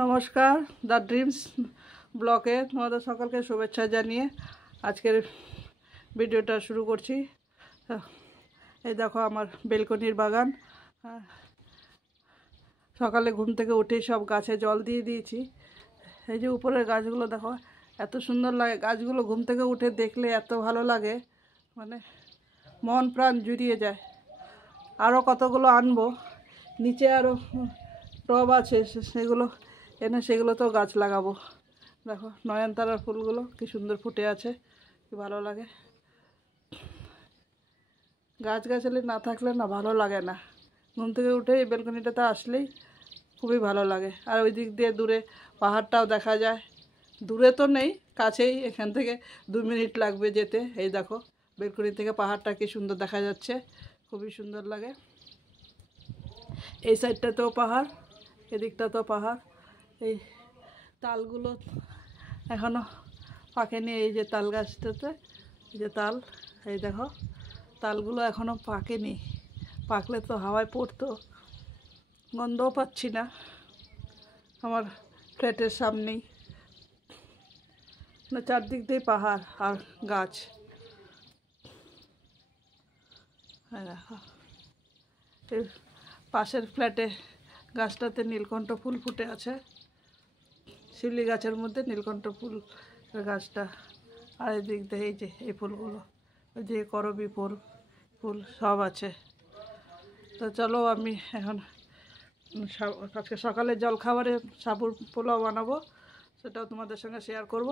নমস্কার, the dreams ব্লকে তোমাদের সকলকে শুভেচ্ছা জানিয়ে আজকের ভিডিওটা শুরু করছি। এই দেখো আমার বেলকনির বাগান। সকালে ঘুম থেকে উঠেই সব গাছে জল দিয়ে দিয়েছি। এই যে উপরের গাছগুলো দেখো, এত সুন্দর লাগে। গাছগুলো ঘুম থেকে উঠে দেখলে এত ভালো লাগে, মানে মন প্রাণ জুড়িয়ে যায়। আরও কতগুলো আনবো, নিচে আরও টব আছে, সেগুলোতেও গাছ লাগাবো। দেখো নয়নতারার ফুলগুলো কি সুন্দর ফুটে আছে, কি ভালো লাগে। গাছগাছালি না থাকলে না ভালো লাগে না। ঘুম থেকে উঠে এই বেলকনিটাতে আসলেই খুবই ভালো লাগে। আর ওই দিক দিয়ে দূরে পাহাড়টাও দেখা যায়। দূরে তো নেই, কাছেই, এখান থেকে 2 মিনিট লাগবে যেতে। এই দেখো বেলকনি থেকে পাহাড়টা কি সুন্দর দেখা যাচ্ছে, খুবই সুন্দর লাগে। এই সাইডটাতেও পাহাড়, এদিকটাতেও পাহাড়। এই তালগুলো এখনও পাকেনি। এই যে তাল গাছটাতে, এই যে তাল, এই দেখো তালগুলো এখনও পাকেনি। পাকলে তো হাওয়ায় পড়তো, গন্ধও পাচ্ছি না। আমার ফ্ল্যাটের সামনেই না, চারদিক দিয়ে পাহাড় আর গাছ। দেখো এই পাশের ফ্ল্যাটে গাছটাতে নীলকণ্ঠ ফুল ফুটে আছে। শিউলি গাছের মধ্যে নীলকণ্ঠ ফুল গাছটা। আর এদিক দিয়ে এই যে এই ফুলগুলো, ওই যে করবী ফুল ফুল সব আছে। তো চলো, আমি এখন আজকে সকালে জলখাবারে সাবুর পোলাও বানাবো, সেটাও তোমাদের সঙ্গে শেয়ার করব।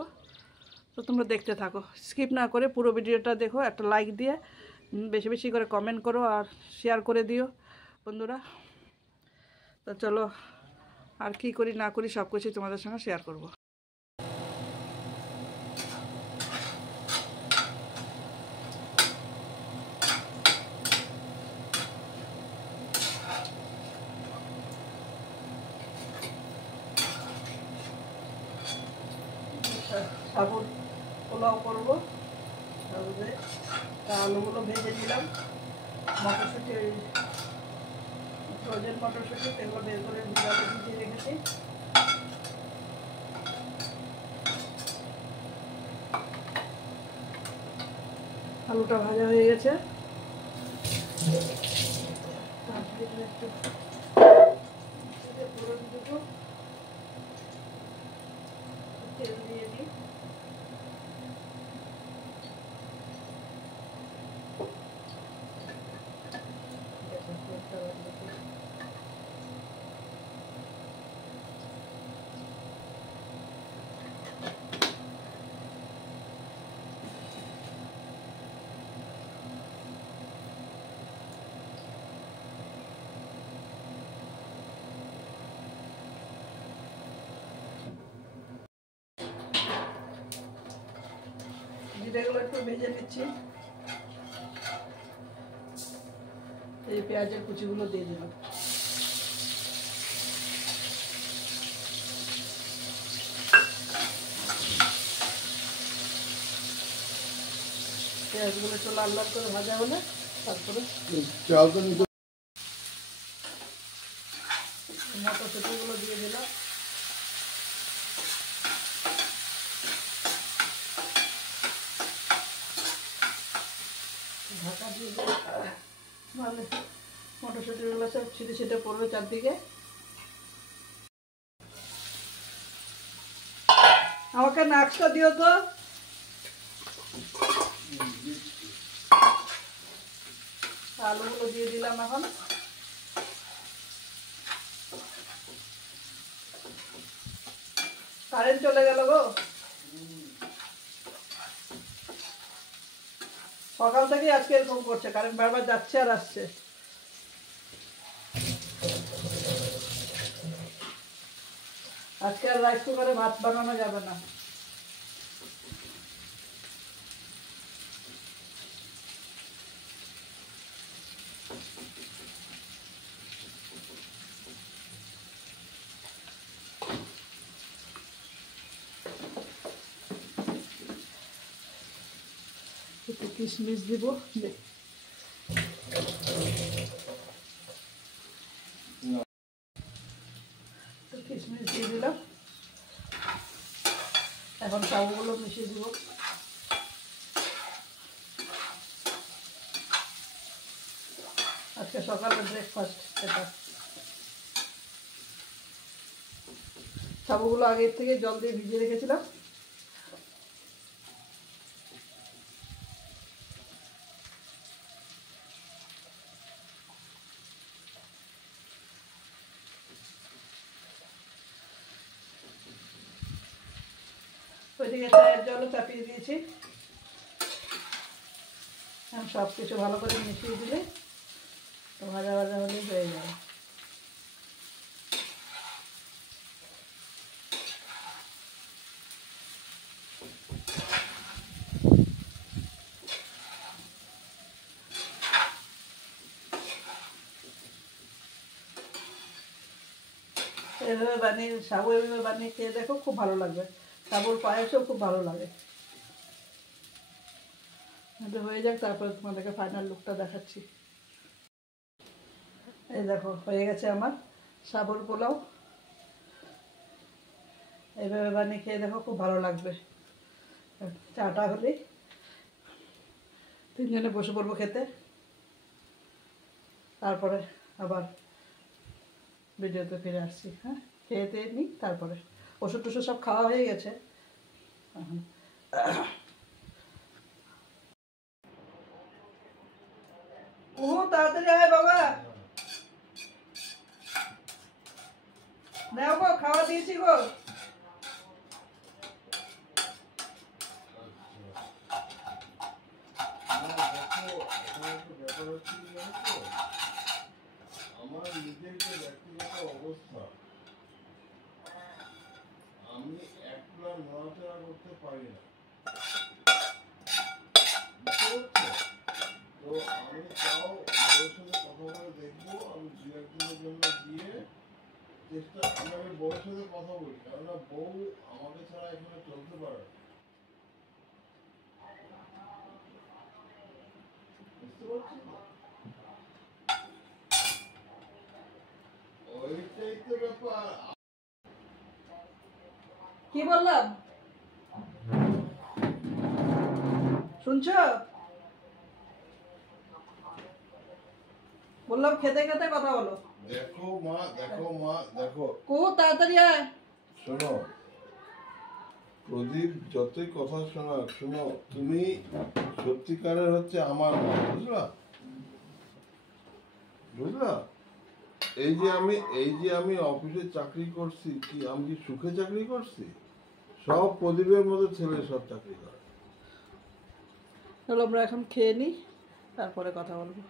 তো তোমরা দেখতে থাকো, স্কিপ না করে পুরো ভিডিওটা দেখো। একটা লাইক দিয়ে বেশি বেশি করে কমেন্ট করো আর শেয়ার করে দিও বন্ধুরা। তো চলো, আর কি করি না করি সব কিছুই তোমাদের সঙ্গে শেয়ার করব। সাবুর পোলাও করবো। আলুগুলো ভেজে নিলাম, মটরশুঁটি, ওই ফ্রোজেন মটরশুঁটি, সেগুলো বের করে জলে ভিজিয়ে রেখেছি। আলুটা ভাজা হয়ে গেছে। একটু তেল দিয়ে দিই। জিরেগুলো একটু ভেজে নিচ্ছি। এই পেঁয়াজের কুচিগুলো দিয়ে দিলাম। পেঁয়াজগুলো একটু লাল লাল করে ভাজা হলে তারপরে মটরশুঁটিগুলো দিয়ে দিলাম। ঢাকা দিয়ে ভালো মটরশুঁটিগুলো সব ছিটে ছিটে পড়বে চারদিকে। আমাকে নাক্সটা দিও তো। আলুগুলো দিয়ে দিলাম এখন। কারেন্ট চলে গেল গো, সকাল থেকেই আজকে এরকম করছে, কারেন্ট বারবার যাচ্ছে আর আসছে। আজকে আর রাইস কুকারে ভাত বানানো যাবে না। একটু কিশমিশ দিব। কিশমিশ দিয়ে দিলাম। সাবুগুলো মিশিয়ে দিব। আজকে সকালের ব্রেকফাস্ট এটা। সাবুগুলো আগের থেকে জল দিয়ে ভিজিয়ে রেখেছিলাম। ওইদিকে চায়ের জলও চাপিয়ে দিয়েছি। সব কিছু ভালো করে মিশিয়ে দিলে তো ভাজা ভাজা হলেই হয়ে যাবে। এভাবে বানিয়ে সাবু এভাবে বানিয়ে খেয়ে দেখো, খুব ভালো লাগবে। সাবুর পায়েসও খুব ভালো লাগে। এটা হয়ে যাক, তারপরে তোমাদেরকে ফাইনাল লুকটা দেখাচ্ছি। এই দেখো হয়ে গেছে আমার সাবুর পোলাও। এইভাবে বানিয়ে খেয়ে দেখো, খুব ভালো লাগবে। চাটা হলেই তিনজনে বসে পড়বো খেতে। তারপরে আবার ভিডিওতে ফিরে আসছি। হ্যাঁ, খেয়ে টেয়ে নিই, তারপরে ওষুধ টষুধ সব খাওয়া হয়ে গেছে এখন। ও তাড়াতাড়ি আয় বাবা, নাও গো, খাওয়া দিয়েছি গো। আমার নিজের যে ব্যক্তিগত অবস্থা, আমি একলা নড়াচড়া করতে পারি না, তো আমি তাও বউয়ের সাথে কথা বলে দেখবো। আমি দু একদিনের জন্য গিয়ে আমি বউয়ের সাথে কথা বলি, কেননা বউ আমাকে ছাড়া এখানে চলতে পারে না। বুঝতে পারছি না, ওইটাই তো ব্যাপার। কি বললাম শুনছো? বললাম খেতে খেতে কথা বলো। দেখো মা, দেখো মা, দেখো কো তাড়াতাড়ি আয়। শোনো, প্রদীপ যতই কথা শোনা, শোনো, তুমি সত্যিকারের হচ্ছে আমার মা, বুঝলা? বুঝলা? এই যে আমি অফিসে চাকরি করছি, কি আমি কি সুখে চাকরি করছি? সব প্রদীপের মতো ছেলে সব চাকরি করে। চলো আমরা এখন খেয়ে নিই, তারপরে কথা বলবো।